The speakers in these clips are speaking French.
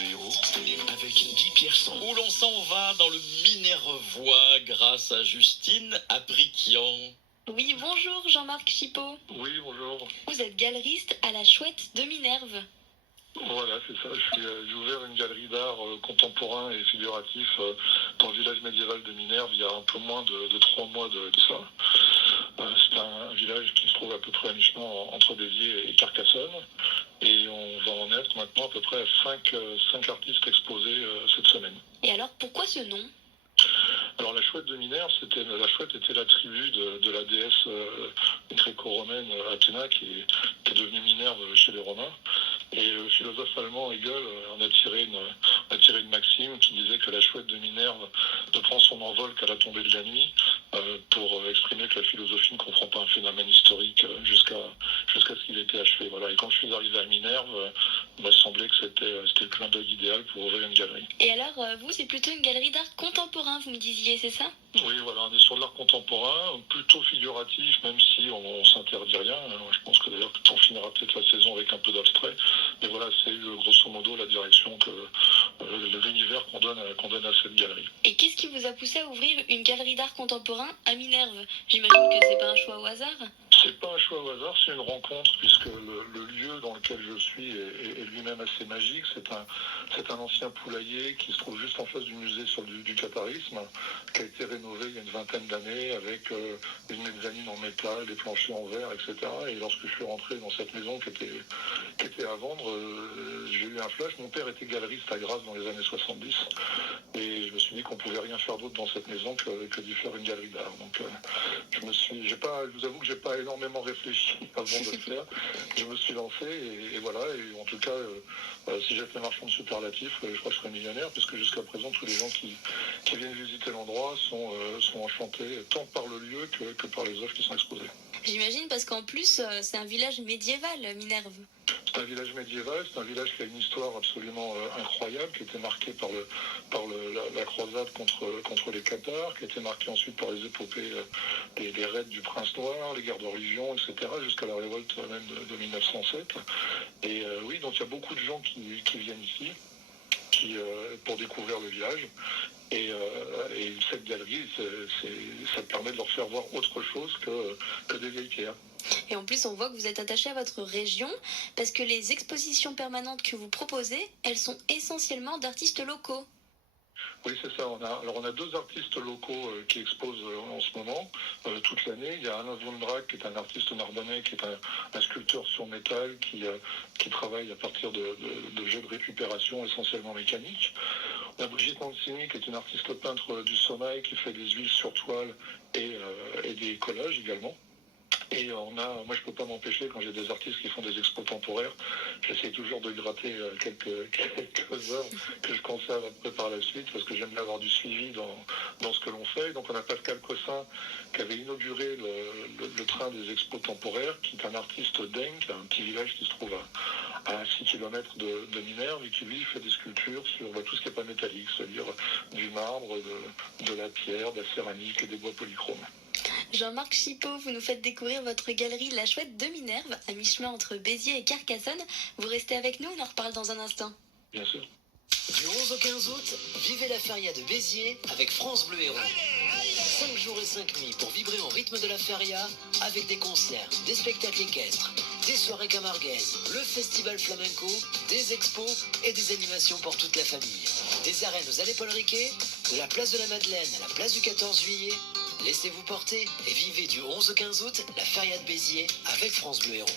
Bleu Héros avec Guy Pierson. Où l'on s'en va dans le Minervois grâce à Justine Abriquian. Oui, bonjour Jean-Marc Chipot. Oui, bonjour. Vous êtes galeriste à la Chouette de Minerve. Voilà, c'est ça. J'ai ouvert une galerie d'art contemporain et figuratif dans le village médiéval de Minerve il y a un peu moins de 3 mois de ça. C'est un village qui se trouve à peu près à mi-chemin entre Béziers et Carcassonne. Et on va en être maintenant à peu près 5 artistes exposés cette semaine. Et alors, pourquoi ce nom ? Alors la Chouette de Minerve, la Chouette était la tribu de la déesse gréco-romaine Athéna qui est devenue Minerve chez les Romains. Et le philosophe allemand Hegel en a tiré une maxime qui disait que la Chouette de Minerve ne prend son envol qu'à la tombée de la nuit pour exprimer que la philosophie ne comprend pas un phénomène historique jusqu'à ce qu'il était achevé. Voilà. Et quand je suis arrivé à Minerve, il m'a semblé que c'était le clin d'œil idéal pour ouvrir une galerie. Et alors, vous, c'est plutôt une galerie d'art contemporain, vous me disiez, c'est ça ? Oui, voilà, on est sur de l'art contemporain, plutôt figuratif, même si on s'interdit rien. Je pense que d'ailleurs on finira peut-être la saison avec un peu d'abstrait. Mais voilà, c'est grosso modo la direction l'univers qu'on donne à cette galerie. Et qu'est-ce qui vous a poussé à ouvrir une galerie d'art contemporain à Minerve ? J'imagine que c'est pas un choix au hasard ? C'est pas un choix au hasard, c'est une rencontre, puisque le lieu dans lequel je suis est lui-même assez magique. C'est un ancien poulailler qui se trouve juste en face du musée du catharisme, qui a été rénové il y a une vingtaine d'années avec une mezzanine en métal, des planchers en verre, etc. Et lorsque je suis rentré dans cette maison qui était à vendre, j'ai eu un flash. Mon père était galeriste à Grasse dans les années 70 et je me suis dit qu'on pouvait rien faire d'autre dans cette maison que d'y faire une galerie d'art. Donc je vous avoue que j'ai pas énormément réfléchi avant de le faire. Je me suis lancé et voilà. Et en tout cas, si j'étais marchand de superlatifs, je crois que je serais millionnaire, puisque jusqu'à présent, tous les gens qui viennent visiter l'endroit sont enchantés tant par le lieu que par les œuvres qui sont exposées. J'imagine, parce qu'en plus, c'est un village médiéval, Minerve. C'est un village médiéval, c'est un village qui a une histoire absolument incroyable, qui était marqué par la croisade contre les Cathares, qui a été marqué ensuite par les épopées des raids du Prince Noir, les guerres de religion, etc., jusqu'à la révolte même de 1907. Et oui, donc il y a beaucoup de gens qui viennent ici pour découvrir le village. Et cette galerie, ça permet de leur faire voir autre chose que des vieilles pierres. Et en plus, on voit que vous êtes attaché à votre région, parce que les expositions permanentes que vous proposez, elles sont essentiellement d'artistes locaux. Oui, c'est ça. On a 2 artistes locaux qui exposent en ce moment, toute l'année. Il y a Alain Vondrac, qui est un artiste narbonnais, qui est un sculpteur sur métal, qui travaille à partir de jeux de récupération essentiellement mécaniques. On a Brigitte Mancini, qui est une artiste peintre du sommeil, qui fait des huiles sur toile et des collages également. Et moi je peux pas m'empêcher, quand j'ai des artistes qui font des expos temporaires, j'essaie toujours de gratter quelques œuvres que je conserve après par la suite, parce que j'aime bien avoir du suivi dans ce que l'on fait. Donc on a Pascal Cossin qui avait inauguré le train des expos temporaires, qui est un artiste d'Enck, un petit village qui se trouve à 6 km de Minerve, et qui lui fait des sculptures sur tout ce qui n'est pas métallique, c'est-à-dire du marbre, de la pierre, de la céramique et des bois polychromes. Jean-Marc Chipot, vous nous faites découvrir votre galerie La Chouette de Minerve, à mi-chemin entre Béziers et Carcassonne. Vous restez avec nous, on en reparle dans un instant. Bien sûr. Du 11 au 15 août, vivez la feria de Béziers avec France Bleu Héros. 5 jours et 5 nuits pour vibrer au rythme de la feria avec des concerts, des spectacles équestres, des soirées camarguaises, le festival flamenco, des expos et des animations pour toute la famille. Des arènes aux Allées Paul Riquet, de la place de la Madeleine à la place du 14 juillet. Laissez-vous porter et vivez du 11 au 15 août la feria de Béziers avec France Bleu Héros.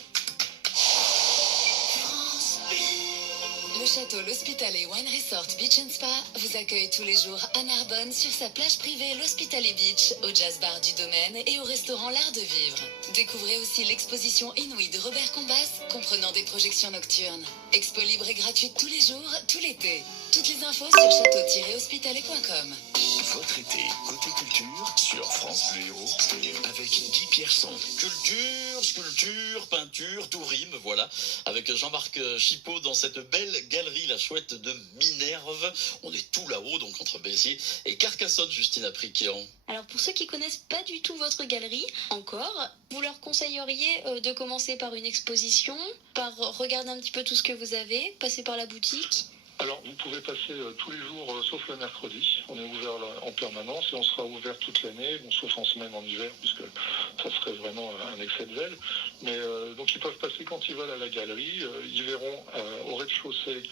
Le château L'Hospitalet Wine Resort Beach and Spa vous accueille tous les jours à Narbonne sur sa plage privée L'Hospitalet Beach, au jazz bar du domaine et au restaurant L'Art de Vivre. Découvrez aussi l'exposition Inouï de Robert Combas, comprenant des projections nocturnes. Expo libre et gratuite tous les jours, tout l'été. Toutes les infos sur château-hospitalet.com. Votre été, côté culture, sur France Bleu Héros, avec Guy Pierson. Culture, sculpture, peinture, tout rime, voilà. Avec Jean-Marc Chipot dans cette belle galerie, La Chouette de Minerve. On est tout là-haut, donc entre Béziers et Carcassonne, Justine Abriquian. Alors pour ceux qui connaissent pas du tout votre galerie, encore, vous leur conseilleriez de commencer par une exposition, par regarder un petit peu tout ce que vous avez, passer par la boutique ? Alors, vous pouvez passer tous les jours, sauf le mercredi. On est ouvert là, en permanence et on sera ouvert toute l'année, bon, sauf en semaine en hiver, puisque ça serait vraiment un excès de zèle. Mais donc, ils peuvent passer quand ils veulent à la galerie. Ils verront au rez-de-chaussée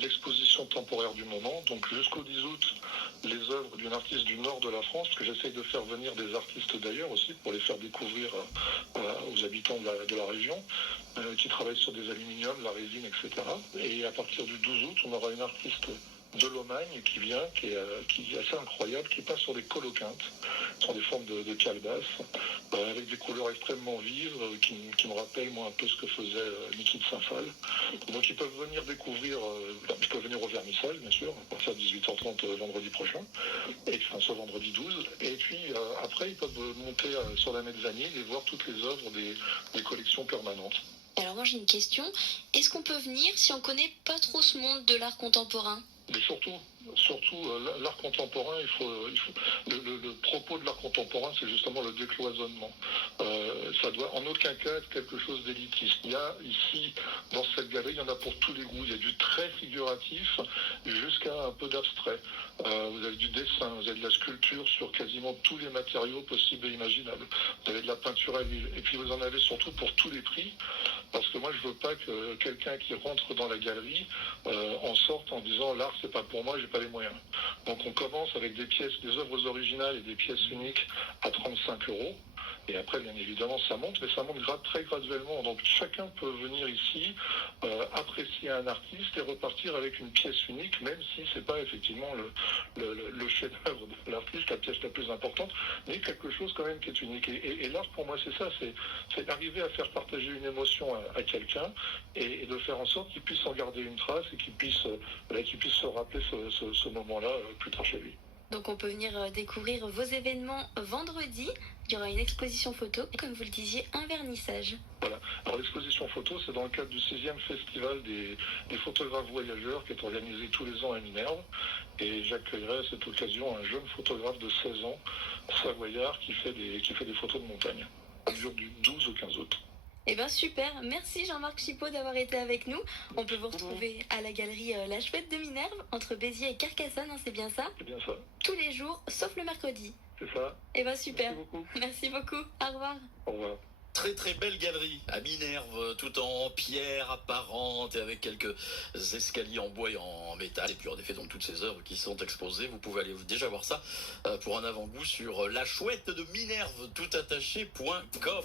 l'exposition temporaire du moment. Donc, jusqu'au 10 août, les œuvres d'une artiste du nord de la France, parce que j'essaye de faire venir des artistes d'ailleurs aussi, pour les faire découvrir aux habitants de la région, qui travaillent sur des aluminiums, la résine, etc. Et à partir du 12 août, on aura une artiste de Lomagne qui vient, qui est assez incroyable, qui passe sur des coloquintes, sur des formes de calebasse, avec des couleurs extrêmement vives, qui me rappellent moi un peu ce que faisait Niki de Saint-Phal. Donc ils peuvent venir découvrir, ils peuvent venir au Vernissage, bien sûr, à partir de 18h30 vendredi prochain, enfin ce vendredi 12. Et puis après, ils peuvent monter sur la mezzanine et voir toutes les œuvres des collections permanentes. Alors moi j'ai une question, est-ce qu'on peut venir si on connaît pas trop ce monde de l'art contemporain? Mais surtout l'art contemporain, le propos de l'art contemporain, c'est justement le décloisonnement. Ça doit en aucun cas être quelque chose d'élitiste. Il y a ici, dans cette galerie, il y en a pour tous les goûts. Il y a du très figuratif jusqu'à un peu d'abstrait. Vous avez du dessin, vous avez de la sculpture sur quasiment tous les matériaux possibles et imaginables. Vous avez de la peinture à l'huile. Et puis vous en avez surtout pour tous les prix. Parce que moi, je veux pas que quelqu'un qui rentre dans la galerie en sorte en disant l'art, c'est pas pour moi, j'ai pas les moyens. Donc on commence avec des œuvres originales et des pièces uniques à 35 €. Et après, bien évidemment, ça monte, mais ça monte très graduellement. Donc chacun peut venir ici, apprécier un artiste et repartir avec une pièce unique, même si c'est pas effectivement le chef-d'œuvre de l'artiste, la pièce la plus importante, mais quelque chose quand même qui est unique. Et l'art, pour moi, c'est ça, c'est d'arriver à faire partager une émotion à quelqu'un et de faire en sorte qu'il puisse en garder une trace et qu'il puisse se rappeler ce moment-là plus tard chez lui. Donc on peut venir découvrir vos événements vendredi. Il y aura une exposition photo et comme vous le disiez, un vernissage. Voilà. Alors l'exposition photo, c'est dans le cadre du 6e festival des photographes voyageurs qui est organisé tous les ans à Minerve. Et j'accueillerai à cette occasion un jeune photographe de 16 ans, savoyard, qui fait des photos de montagne. Ça dure du 12 au 15 août. Eh bien super, merci Jean-Marc Chipot d'avoir été avec nous. On peut vous retrouver à la galerie La Chouette de Minerve, entre Béziers et Carcassonne, hein, c'est bien ça? C'est bien ça. Tous les jours, sauf le mercredi. C'est ça. Eh bien super, Merci beaucoup. merci beaucoup, au revoir. Au revoir. Très très belle galerie à Minerve, tout en pierre apparente et avec quelques escaliers en bois et en métal. Et puis en effet, donc toutes ces œuvres qui sont exposées, vous pouvez aller déjà voir ça pour un avant-goût sur la chouette de Minerve, toutattaché.com.